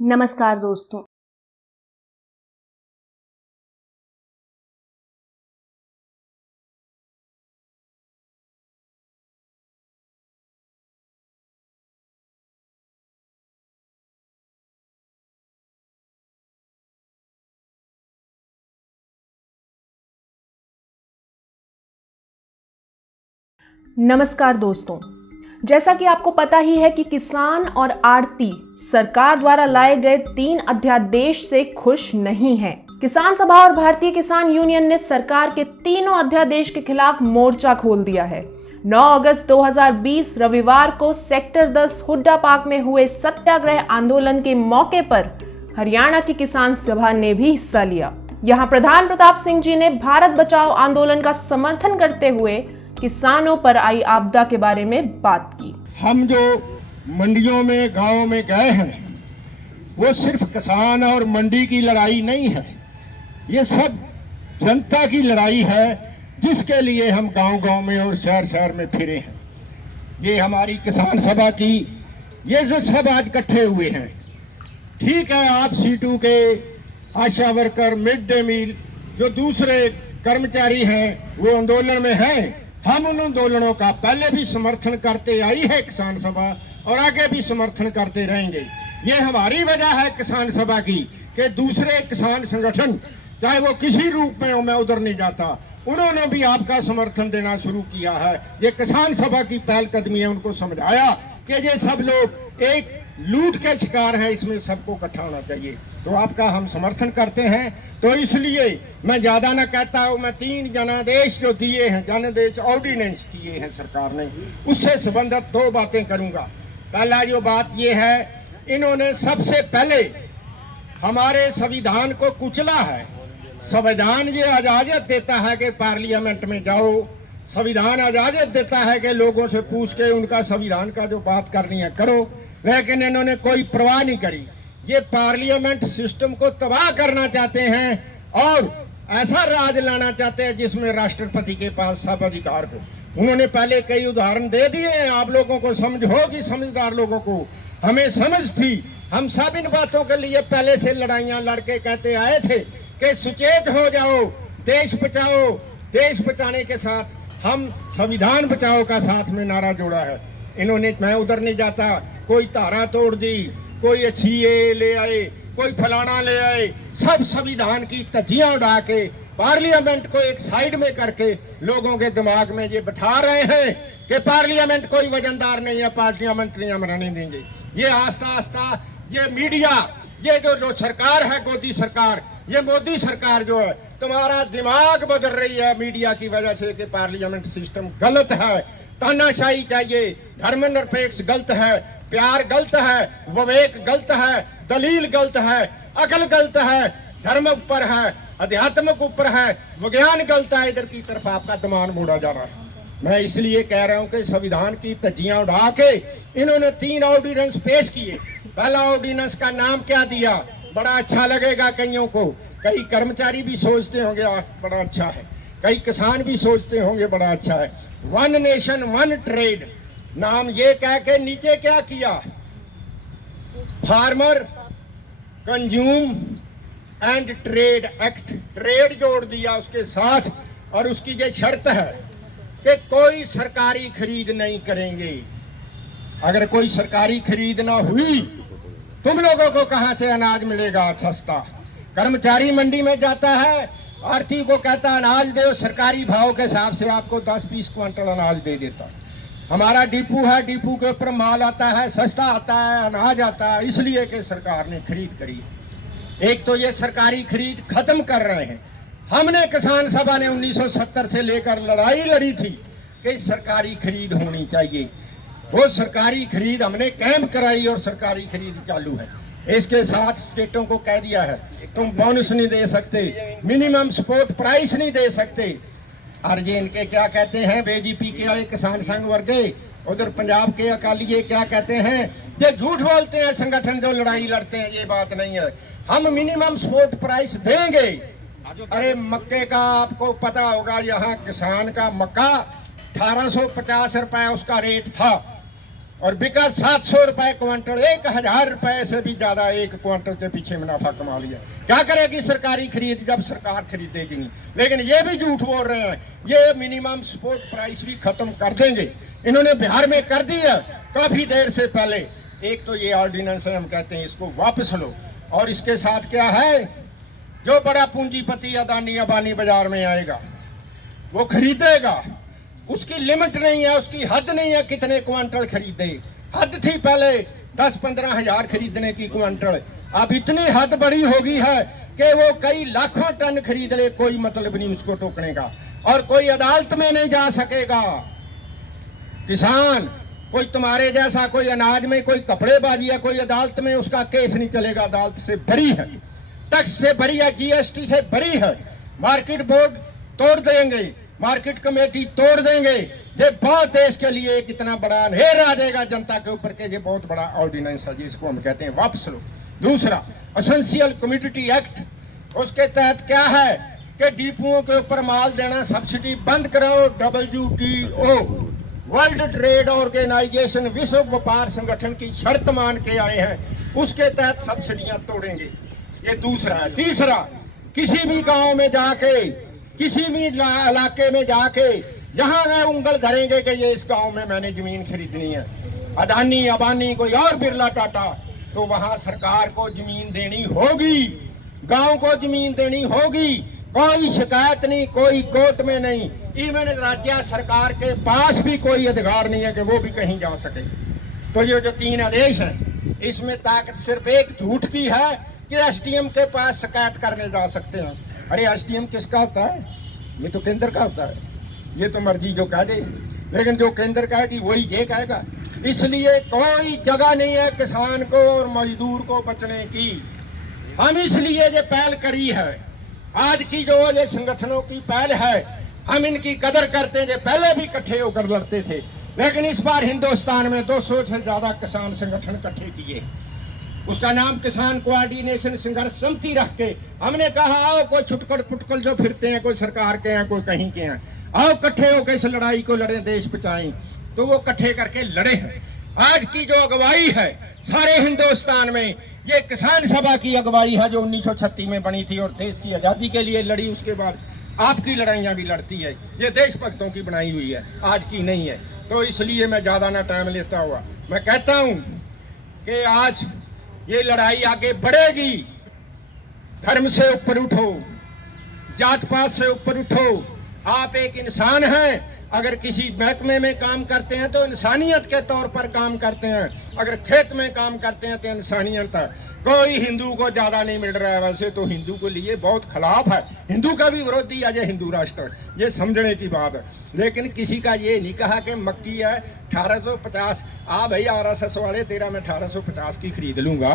नमस्कार दोस्तों। नमस्कार दोस्तों, जैसा कि आपको पता ही है कि किसान और आड़ती सरकार द्वारा लाए गए 3 अध्यादेश से खुश नहीं हैं। किसान सभा और भारतीय किसान यूनियन ने सरकार के तीनों अध्यादेश के खिलाफ मोर्चा खोल दिया है। 9 अगस्त 2020 रविवार को सेक्टर 10 हुड्डा पार्क में हुए सत्याग्रह आंदोलन के मौके पर हरियाणा की किसान सभा ने भी हिस्सा लिया। यहाँ प्रधान प्रताप सिंह जी ने भारत बचाओ आंदोलन का समर्थन करते हुए किसानों पर आई आपदा के बारे में बात की। हम जो मंडियों में गांवों में गए हैं वो सिर्फ किसान और मंडी की लड़ाई नहीं है, ये सब जनता की लड़ाई है जिसके लिए हम गांव-गांव में और शहर-शहर में फिरे हैं। ये हमारी किसान सभा की ये जो सब आज इकट्ठे हुए हैं, ठीक है, आप सीटू के आशा वर्कर, मिड डे मील जो दूसरे कर्मचारी हैं वो आंदोलन में हैं। हम उन आंदोलनों का पहले भी समर्थन करते आई है किसान सभा और आगे भी समर्थन करते रहेंगे। ये हमारी वजह है किसान सभा की कि दूसरे किसान संगठन चाहे वो किसी रूप में हो, मैं उधर नहीं जाता, उन्होंने भी आपका समर्थन देना शुरू किया है। ये किसान सभा की पहलकदमी है, उनको समझाया कि ये सब लोग एक लूट के शिकार हैं, इसमें सबको इकट्ठा होना चाहिए। तो आपका हम समर्थन करते हैं। तो इसलिए मैं ज्यादा ना कहता हूँ, मैं 3 जनादेश जो दिए हैं, जनादेश ऑर्डिनेंस किए हैं सरकार ने, उससे संबंधित 2 बातें करूंगा। पहला जो बात ये है, इन्होंने सबसे पहले हमारे संविधान को कुचला है। संविधान ये इजाजत देता है कि पार्लियामेंट में जाओ, संविधान इजाजत देता है कि लोगों से पूछ के उनका संविधान का जो बात करनी है करो, लेकिन इन्होंने कोई परवाह नहीं करी। ये पार्लियामेंट सिस्टम को तबाह करना चाहते हैं और ऐसा राज लाना चाहते हैं जिसमें राष्ट्रपति के पास सब अधिकार हो। उन्होंने पहले कई उदाहरण दे दिए हैं, आप लोगों को समझ होगी, समझदार लोगों को। हमें समझ थी, हम सब इन बातों के लिए पहले से लड़ाइयां लड़के कहते आए थे कि सुचेत हो जाओ, देश बचाओ। देश बचाने के साथ हम संविधान बचाओ का साथ में नारा जोड़ा है। इन्होंने, मैं उधर नहीं जाता, कोई धारा तोड़ दी, कोई अच्छी ले आए, कोई फलाना ले आए, सब संविधान की तजियां उड़ा के पार्लियामेंट को एक साइड में करके लोगों के दिमाग में ये बिठा रहे हैं कि पार्लियामेंट कोई वजनदार नहीं है, पार्लियामेंट नहीं हम रहने देंगे। ये आस्ता आस्ता ये मीडिया, ये जो सरकार है गोदी सरकार, ये मोदी सरकार जो है, तुम्हारा दिमाग बदल रही है मीडिया की वजह से कि पार्लियामेंट सिस्टम गलत है, तानाशाही चाहिए, धर्मनिरपेक्ष गलत है, प्यार गलत है, विवेक गलत है, दलील गलत है, अकल गलत है, धर्म ऊपर है, अध्यात्म ऊपर है, विज्ञान गलत है। इधर की तरफ आपका दिमाग मोड़ा जा रहा है। मैं इसलिए कह रहा हूं कि संविधान की तजियां उड़ा के इन्होंने 3 ऑर्डिनेंस पेश किए। पहला ऑर्डिनेंस का नाम क्या दिया, बड़ा अच्छा लगेगा कईयों को, कई कर्मचारी भी सोचते होंगे बड़ा अच्छा है, कई किसान भी सोचते होंगे बड़ा अच्छा है। 1 नेशन 1 ट्रेड नाम ये कह के नीचे क्या किया, farmer consume and trade act, trade जोड़ दिया उसके साथ। और उसकी ये शर्त है कि कोई सरकारी खरीद नहीं करेंगे। अगर कोई सरकारी खरीद ना हुई, तुम लोगों को कहां से अनाज मिलेगा सस्ता? कर्मचारी मंडी में जाता है, आढ़ती को कहता अनाज दो, सरकारी भाव के हिसाब से आपको 10-20 क्विंटल अनाज दे देता। हमारा डिपू है, डिपू के ऊपर माल आता है, सस्ता आता है, अनाज आता है, इसलिए कि सरकार ने खरीद करी। एक तो ये सरकारी खरीद खत्म कर रहे हैं। हमने किसान सभा ने 1970 से लेकर लड़ाई लड़ी थी कि सरकारी खरीद होनी चाहिए। वो सरकारी खरीद हमने कैंप कराई और सरकारी खरीद चालू है। इसके साथ स्टेटों को कह दिया है तुम बोनस नहीं दे सकते, मिनिमम सपोर्ट प्राइस नहीं दे सकते। और ये इनके क्या कहते हैं, बीजेपी के किसान संघ वर्गे, उधर पंजाब के अकाली ये क्या कहते हैं, ये झूठ बोलते हैं संगठन जो लड़ाई लड़ते हैं, ये बात नहीं है। हम मिनिमम सपोर्ट प्राइस देंगे। अरे मक्के का आपको पता होगा, यहाँ किसान का मक्का 1850 रुपए उसका रेट था। और बिका 700 रुपए क्विंटल, 1000 रुपए से भी ज्यादा एक क्विंटल के पीछे मुनाफा कमा लिया। क्या करेगी सरकारी खरीद जब सरकार खरीदेगी नहीं। लेकिन ये भी झूठ बोल रहे हैं, ये मिनिमम सपोर्ट प्राइस भी खत्म कर देंगे। इन्होंने बिहार में कर दी है काफी देर से पहले। एक तो ये ऑर्डिनेंस है, हम कहते हैं इसको वापस लो। और इसके साथ क्या है, जो बड़ा पूंजीपति अदानी अंबानी बाजार में आएगा वो खरीदेगा, उसकी लिमिट नहीं है, उसकी हद नहीं है कितने क्विंटल खरीदे। हद थी पहले 10-15 हजार खरीदने की क्विंटल, अब इतनी हद बड़ी होगी है कि वो कई लाखों टन खरीद ले, कोई मतलब नहीं उसको टोकने का। और कोई अदालत में नहीं जा सकेगा किसान, कोई तुम्हारे जैसा कोई अनाज में कोई कपड़ेबाजी है, कोई अदालत में उसका केस नहीं चलेगा। अदालत से बरी है, टैक्स से बरी है, जीएसटी से बरी है। मार्केट बोर्ड तोड़ देंगे, मार्केट कमेटी तोड़ देंगे। ये बहुत देश के लिए कितना बड़ा अंधेर आ जाएगा जनता के ऊपर के ये बहुत बड़ा ऑर्डिनेंस है जिसको हम कहते हैं वापस लो। दूसरा, एसेंशियल कमोडिटी एक्ट, उसके तहत क्या है कि डिपुओं के ऊपर माल देना सब्सिडी बंद कराओ। WTO वर्ल्ड ट्रेड ऑर्गेनाइजेशन, विश्व व्यापार संगठन की शर्त मान के आए हैं, उसके तहत सब्सिडियां तोड़ेंगे। ये दूसरा है। तीसरा, किसी भी गांव में जाके, किसी भी इलाके में जाके जहां गए उंगल धरेंगे कि ये इस गांव में मैंने जमीन खरीदनी है, अदानी अंबानी कोई और बिरला टाटा, तो वहां सरकार को जमीन देनी होगी, गांव को जमीन देनी होगी। कोई शिकायत नहीं, कोई कोर्ट में नहीं, इवन राज्य सरकार के पास भी कोई अधिकार नहीं है कि वो भी कहीं जा सके। तो ये जो 3 आदेश हैं, इसमें ताकत सिर्फ एक झूठ की है कि एसडीएम के पास शिकायत करने जा सकते हैं। अरे एसडीएम किसका होता है? ये तो केंद्र का होता है। ये तो मर्जी जो कह दे, लेकिन जो केंद्र कहेगी वही ये कहेगा। इसलिए कोई जगह नहीं है किसान को और मजदूर को बचने की। हम इसलिए ये पहल करी है, आज की जो ये संगठनों की पहल है, हम इनकी कदर करते हैं। पहले भी इकट्ठे होकर लड़ते थे, लेकिन इस बार हिंदुस्तान में 200 से ज्यादा किसान संगठन इकट्ठे किए। उसका नाम किसान कोऑर्डिनेशन संघर्ष समिति रख के हमने कहा आओ, कोई छुटकल पुटकल जो फिरते हैं, कोई सरकार के हैं कोई कहीं के हैं, आओ इकट्ठे होकर इस लड़ाई को लड़े, देश बचाएं। तो वो इकट्ठे करके लड़े हैं। आज की जो अगुवाई है सारे हिंदुस्तान में, ये किसान सभा की अगुवाई है जो 1936 में बनी थी और देश की आजादी के लिए लड़ी। उसके बाद आपकी लड़ाइयाँ भी लड़ती है, ये देशभक्तों की बनाई हुई है, आज की नहीं है। तो इसलिए मैं ज़्यादा ना टाइम लेता हुआ मैं कहता हूँ कि आज ये लड़ाई आगे बढ़ेगी। धर्म से ऊपर उठो, जात पात से ऊपर उठो। आप एक इंसान हैं, अगर किसी महकमे में काम करते हैं तो इंसानियत के तौर पर काम करते हैं, अगर खेत में काम करते हैं तो इंसानियत है। कोई हिंदू को ज्यादा नहीं मिल रहा है, वैसे तो हिंदू के लिए बहुत खिलाफ है, हिंदू का भी विरोधी है ये हिंदू राष्ट्र, ये समझने की बात है। लेकिन किसी का ये नहीं कहा कि मक्की है 1850, भाई RSS वाले तेरा मैं 1850 की खरीद लूंगा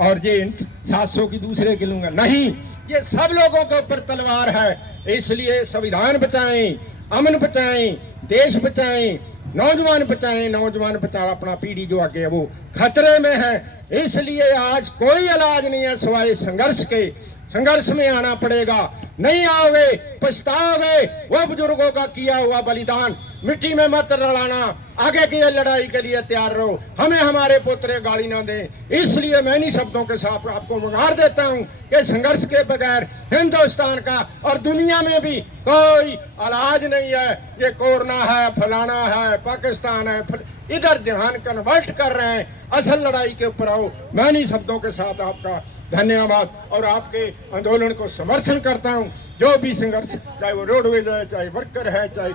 और ये 700 की दूसरे की लूंगा, नहीं, ये सब लोगों के ऊपर तलवार है। इसलिए संविधान बचाएं, अमन बचाएं, देश बचाएं, नौजवान बचाएं। नौजवान बचा अपना पीढ़ी जो आगे है वो खतरे में है। इसलिए आज कोई इलाज नहीं है सिवाय संघर्ष के। संघर्ष में आना पड़ेगा, नहीं आओगे पछताओगे। वो बुजुर्गों का किया हुआ बलिदान मिट्टी में मत रलाना, आगे की लड़ाई के लिए तैयार रहो। हमें हमारे पोतरे गाली ना दें। इसलिए मैं इन्हीं शब्दों के साथ आपको मुगार देता हूं कि संघर्ष के बगैर हिंदुस्तान का और दुनिया में भी कोई इलाज नहीं है। ये कोरोना है, फलाना है, पाकिस्तान है, इधर ध्यान कन्वर्ट कर रहे हैं। असल लड़ाई के ऊपर आओ। मैं इन्हीं शब्दों के साथ आपका धन्यवाद और आपके आंदोलन को समर्थन करता हूं। जो भी संघर्ष, चाहे वो रोडवेज है, चाहे वर्कर है, चाहे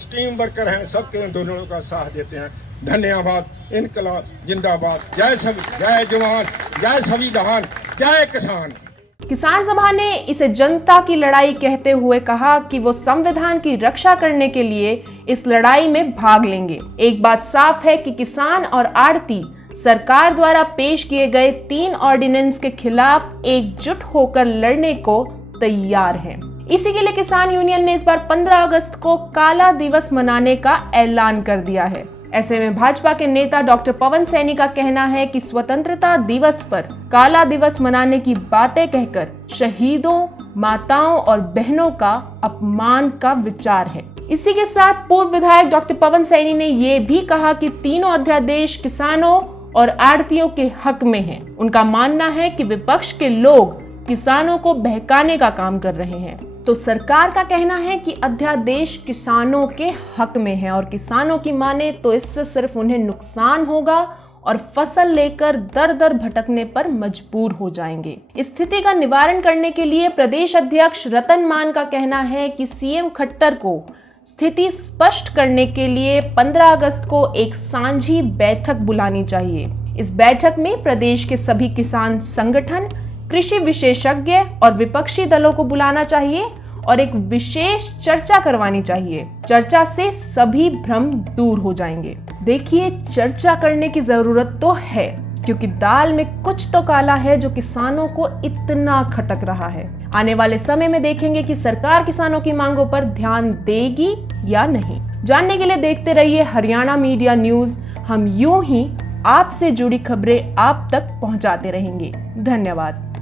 स्टीम वर्कर हैं, सबके आंदोलनों का साथ देते हैं। धन्यवाद। इनकलाब जिंदाबाद। जय सभी, जय जवान, जय संविधान, जय किसान। किसान सभा ने इसे जनता की लड़ाई कहते हुए कहा कि वो संविधान की रक्षा करने के लिए इस लड़ाई में भाग लेंगे। एक बात साफ है कि किसान और आड़ती सरकार द्वारा पेश किए गए 3 ऑर्डिनेंस के खिलाफ एकजुट होकर लड़ने को तैयार हैं। इसी के लिए किसान यूनियन ने इस बार 15 अगस्त को काला दिवस मनाने का ऐलान कर दिया है। ऐसे में भाजपा के नेता डॉक्टर पवन सैनी का कहना है कि स्वतंत्रता दिवस पर काला दिवस मनाने की बातें कहकर शहीदों, माताओं और बहनों का अपमान का विचार है। इसी के साथ पूर्व विधायक डॉक्टर पवन सैनी ने ये भी कहा कि तीनों अध्यादेश किसानों और आड़तियों के हक में हैं। उनका मानना है कि विपक्ष के लोग किसानों को बहकाने का काम कर रहे हैं। तो सरकार का कहना है कि अध्यादेश किसानों के हक में है और किसानों की माने तो इससे सिर्फ उन्हें नुकसान होगा और फसल लेकर दर दर भटकने पर मजबूर हो जाएंगे। इस स्थिति का निवारण करने के लिए प्रदेश अध्यक्ष रतन मान का कहना है कि सीएम खट्टर को स्थिति स्पष्ट करने के लिए 15 अगस्त को एक सांझी बैठक बुलानी चाहिए। इस बैठक में प्रदेश के सभी किसान संगठन, कृषि विशेषज्ञ और विपक्षी दलों को बुलाना चाहिए और एक विशेष चर्चा करवानी चाहिए। चर्चा से सभी भ्रम दूर हो जाएंगे। देखिए, चर्चा करने की जरूरत तो है क्योंकि दाल में कुछ तो काला है जो किसानों को इतना खटक रहा है। आने वाले समय में देखेंगे कि सरकार किसानों की मांगों पर ध्यान देगी या नहीं। जानने के लिए देखते रहिए हरियाणा मीडिया न्यूज। हम यूं ही आपसे जुड़ी खबरें आप तक पहुंचाते रहेंगे। धन्यवाद।